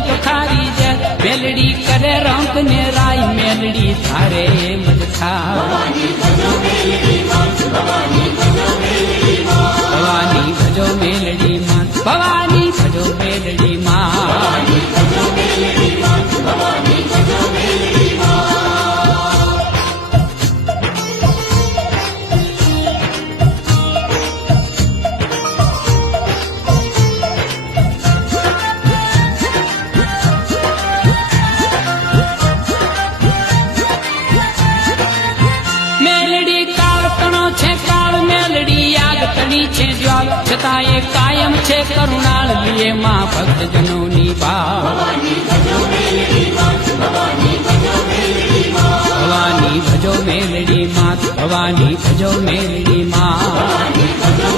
તો ખારી જાય મેલડી કરે રંગ ને રાય મેલડી ધારે એમ જ થાય ભવાની ભજો મેલડી માં ભવાની ભજો મેલડી છે જ્વાલ છતાં એ કાયમ છે કરુણાળ લીએ માં ભક્તજનોની ભાવ ભવાની ભજો મેલડી માં ભવાની ભજો મેલડી માં